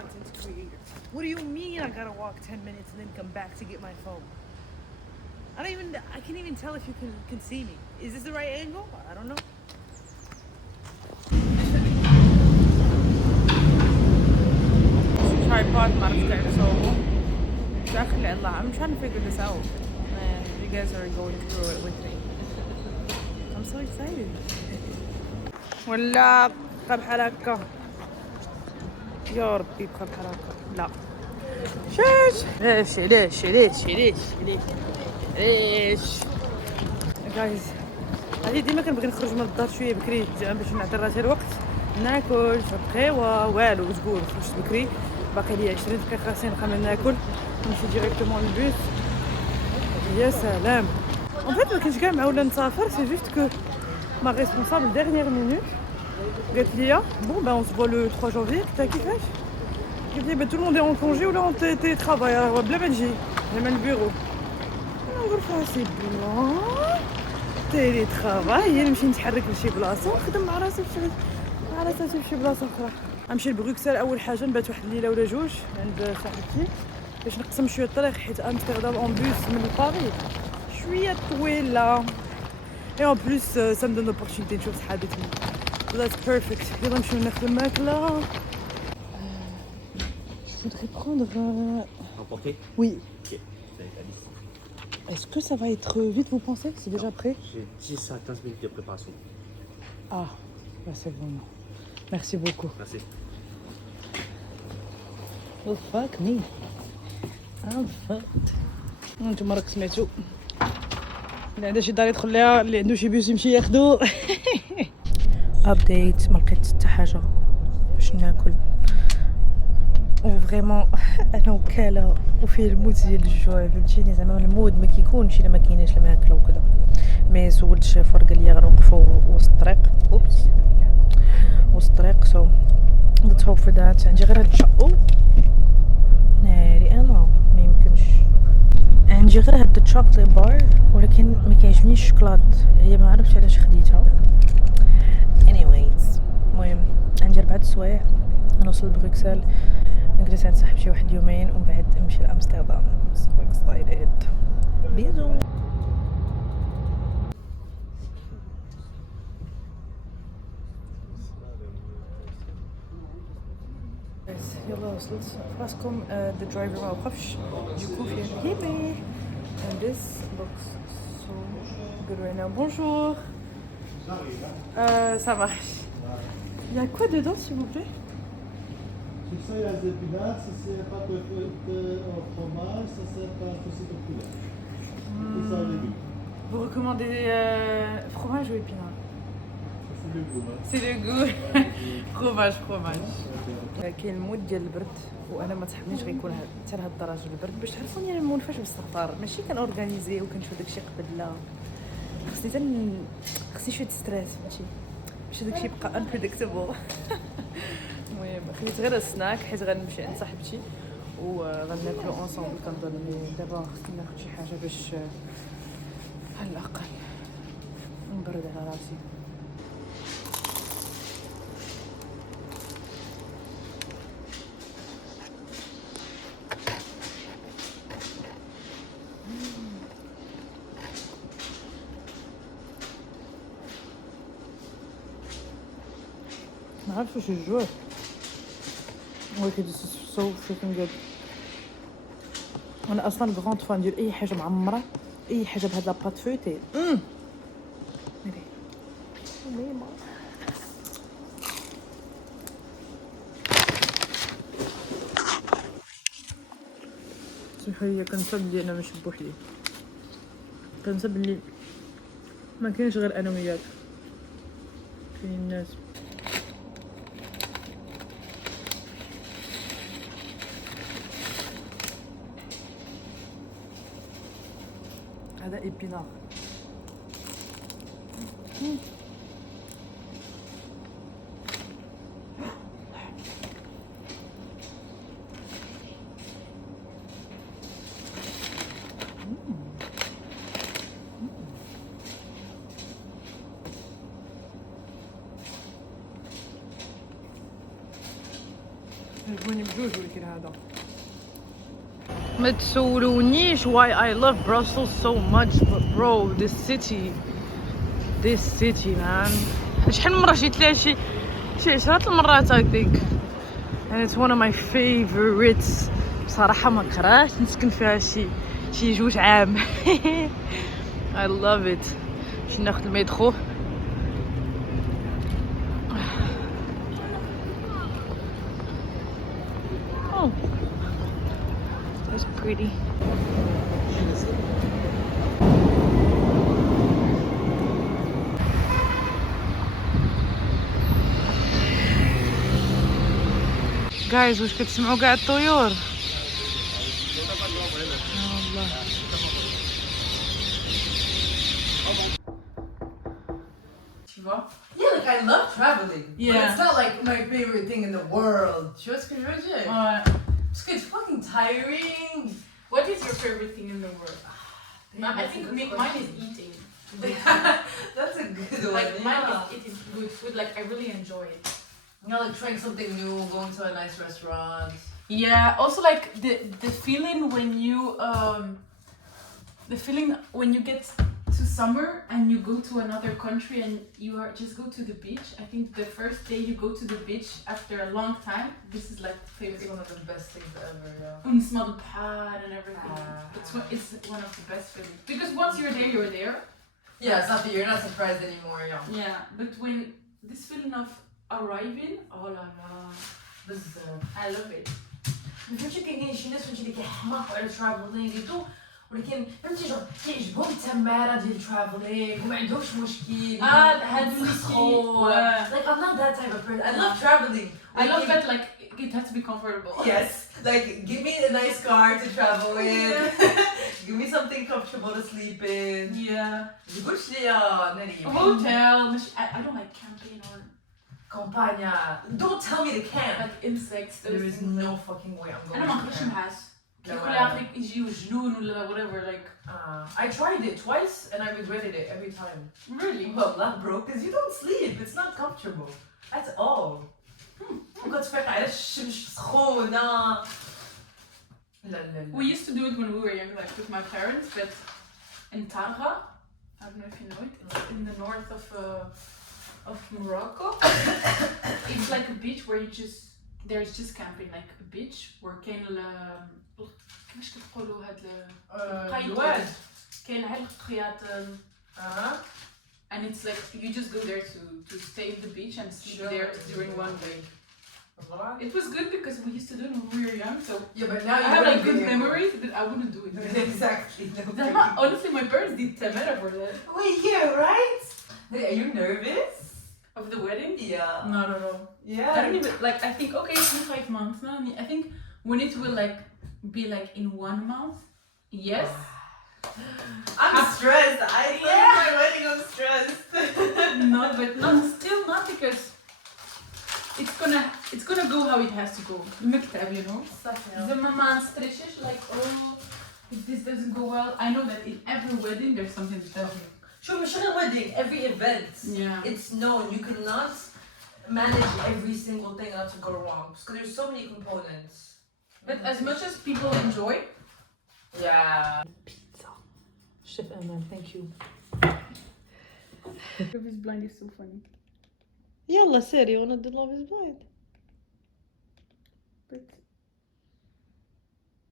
content creator. What do you mean I gotta walk 10 minutes and then come back to get my phone? I can't even tell if you can see me. Is this the right angle? I don't know. Tripod ما عرفت كيف نصوبو داخل الله I'm trying to figure this out and you guys are going through it with me. I'm so excited. ولا بقى بحال هكا يا ربي بقى بحال هكا لا ليش جايز هادي ديما كنبغي نخرج من الدار شويه بكري باش نعطي راسي الوقت ناكل نشرب قهوه والو تقول خرجت بكري باقي لي 20 دقيقه خاصني نكمل ناكل نمشي ديريكتومون للبوس. يا سلام ان فيت ما كنتش كاع معوله نسافر سي جوست كو ما ريسبونسابل ديرنيير مينوت قالت لي بون با اون سو لو 3 جانفي قلت لها كيفاش قالت لي تو الموند اون كونجي ولا اون تي ترافاي راه بلا ما نجي زعما البيرو نقول فيها سي بلون تيلي ترافاي هي نمشي نتحرك لشي بلاصه ونخدم مع راسي في شي بلاصه اخرى. غنمشي لبروكسل اول حاجه نبات واحد الليله ولا جوج عند صاحبتي باش نقسم شويه الطريق حيت امستردام اون بوس من باريس شويه طويله اي اون بلوس سا مدون اوبورتونيتي نشوف صحابتي ذاتس بيرفكت. يلا نمشيو ناخذ الماكله. Je voudrais prendre Emporté? Oui. Ok, ça est à 10. Est-ce que ça va être vite, vous pensez? C'est déjà prêt? J'ai 10 à 15 minutes de préparation. Ah, bah c'est bon. Merci beaucoup. Merci. Oh fuck me. I'm fucked. انتم راك سمعتوا اللي عنده شي دار يدخل ليها اللي عنده شي بيوس يمشي ياخدو. ابديت ما لقيت حتى حاجه باش ناكل وفريمون انا وكاله وفيه المود ديال الجوع فهمتيني زعما المود ما كيكونش الا ما كايناش الماكله وكذا. مي سولت الشيفور قال لي غنوقفوا وسط الطريق وسط الطريق سو let's hope for that. عندي غير هاد ناري انا ما يمكنش عندي غير هاد الشوكليت بار ولكن ما كيعجبنيش الشوكولات هي ما عرفتش علاش خديتها. anyways المهم عندي 4 سوايع نوصل لبروكسل نجلس عند صاحبتي واحد يومين ومن بعد نمشي لامستردام. so excited. بيزو. يلا وصلت راسكم. the driver ما وقفش دوكو فيه بيبي and this looks so good right now. Bonjour. Ça marche. Il y a quoi dedans s'il vous plaît? Sur ça, il y a des épinards, ça c'est pâte au fromage, ça c'est pâte aussi au poulet. Tout ça, les légumes. Vous recommandez fromage ou épinards? C'est le goût. C'est le goût. fromage. كاين المود ديال البرد وانا ما تحبنيش غيكون حتى لهاد الدرجه البرد باش تعرفوني انا مولفاش باستغفار ماشي كنورغانيزي وكنشوف داكشي قبل لا خصني شويه ستريس فهمتي باش داكشي يبقى unpredictable. المهم خديت غير السناك حيت غنمشي عند صاحبتي وغناكلو اونصومبل كنظن. دابا خصني ناخذ شي حاجه باش على الاقل نبرد على راسي. ما عرفتش واش الجوع ولكن this is so freaking good. انا اصلا غرانت فان ديال اي حاجه معمره اي حاجه بهاد لاباط فوتي. سمحوا لي كنصب بلي انا ماشي بوحدي كنصب بلي ما كاينش غير انا وياك كاينين الناس. هذا épinard. عجبوني بجوج ولكن هذا. ما تسولونيش why I love Brussels so much, but bro, this city man. شحال من مرة جيت لها شي 10 المرات I think, and it's one of my favorites. بصراحة ما كرهتش نسكن فيها شي 2 عام. I love it. باش ناخذ المترو. Oh, that's pretty. Guys, واش كتسمعوا كاع الطيور؟ والله. Yeah, like I love traveling. But Yeah. it's not like my favorite thing in the world. Tu vois ce que je veux dire? Ouais. Parce que it's fucking tiring. What is your favorite thing in the world? Damn, I think mine is eating. That's a good one. Like mine yeah. is eating good food. Like I really enjoy it. You know, like trying something new, going to a nice restaurant. Yeah. Also, like the feeling when you get to summer and you go to another country and you are just go to the beach. I think the first day you go to the beach after a long time, this is like It's favorite. one of the best things ever. Yeah. And smell the pad and everything. It's one of the best feelings because once you're there, you're there. Yeah, it's not that you're not surprised anymore. Yeah. Yeah, but when this feeling of arriving, oh la la, This is. I love it. فهمتي كاين شي ناس فهمتي اللي كيحماقوا على ترافلينغ ايتو ولكن فهمتي جو كيعجبهم التماره ديال ترافلينغ وما عندهمش مشكل هادو اللي يسخوا. Like I'm not that type of person. I love traveling. I love that like it has to be comfortable. Yes, like give me a nice car to travel with. Give me something comfortable to sleep in. Yeah. تقولش ليا ناري A hotel. I don't like camping or كومبانيا. Don't tell me to camp. like insects. There is no fucking way I'm going أنا to ما نقدرش camp. نحاس. لا، كيقول ولا. لي يجيو جنون ولا whatever like. I tried it twice and I regretted it every time. Really? Well, not broke because you don't sleep. It's not comfortable. That's all. وقت فايقة على الشمس سخونة. لا لا لا. We used to do it when we were young, like with my parents, but in Targa, I don't know if you know it, it's in the north of Morocco. It's like a beach where there's just camping, like a beach where كاين كيفاش كتقولوا هاد الواد. كاين علق خياط and it's like you just go there to stay in the beach and sleep there during one day. It was good because we used to do it when we were young, so Yeah, but now I you have like wouldn't good be able- memories, but I wouldn't do it. Exactly. Honestly, my parents did Tamara for that. Wait, yeah, right? Hey, are you nervous? Of the wedding? Yeah. No, no, no. Yeah. I don't even like. I think okay, it's been 5 months now. I think when it will like be like in 1 month, yes. I'm stressed. I love my wedding. I'm stressed. No, but not still not because it's gonna go how it has to go. المكتب, you know. The mama stresses like if this doesn't go well. I know that in every wedding there's something that doesn't. Sure, Michelle wedding, every event. Yeah. It's known. You cannot manage every single thing not to go wrong because there's so many components. But as much as people enjoy. Yeah. Chef Aman, thank you. Love is Blind is so funny. يلا سيري wanna do Love is Blind.